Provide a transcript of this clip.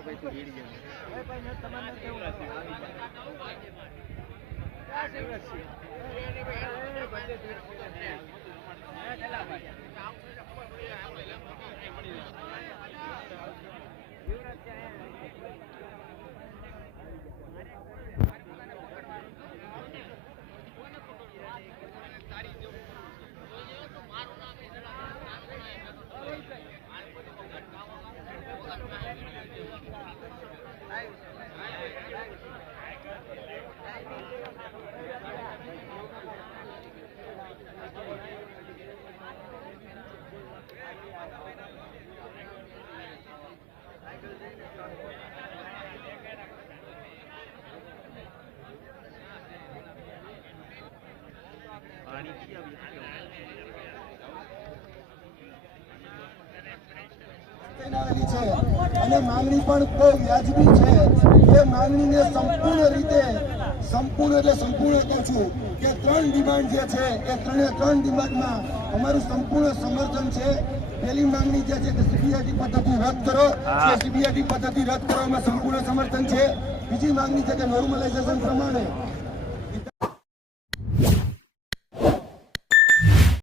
આવેલી છે અને માંગણી પણ બહુ વ્યાજબી છે ડિમાન્ડ જે છે, એ ત્રણે ત્રણ ડિમાન્ડમાં અમારું સંપૂર્ણ સમર્થન છે. પહેલી માંગણી જે છે કે સીબીઆઈટી પદ્ધતિ રદ કરો. સીબીઆઈટી પદ્ધતિ રદ કરવામાં સંપૂર્ણ સમર્થન છે. બીજી માંગણી છે કે નોર્મલાઇઝેશન પ્રમાણે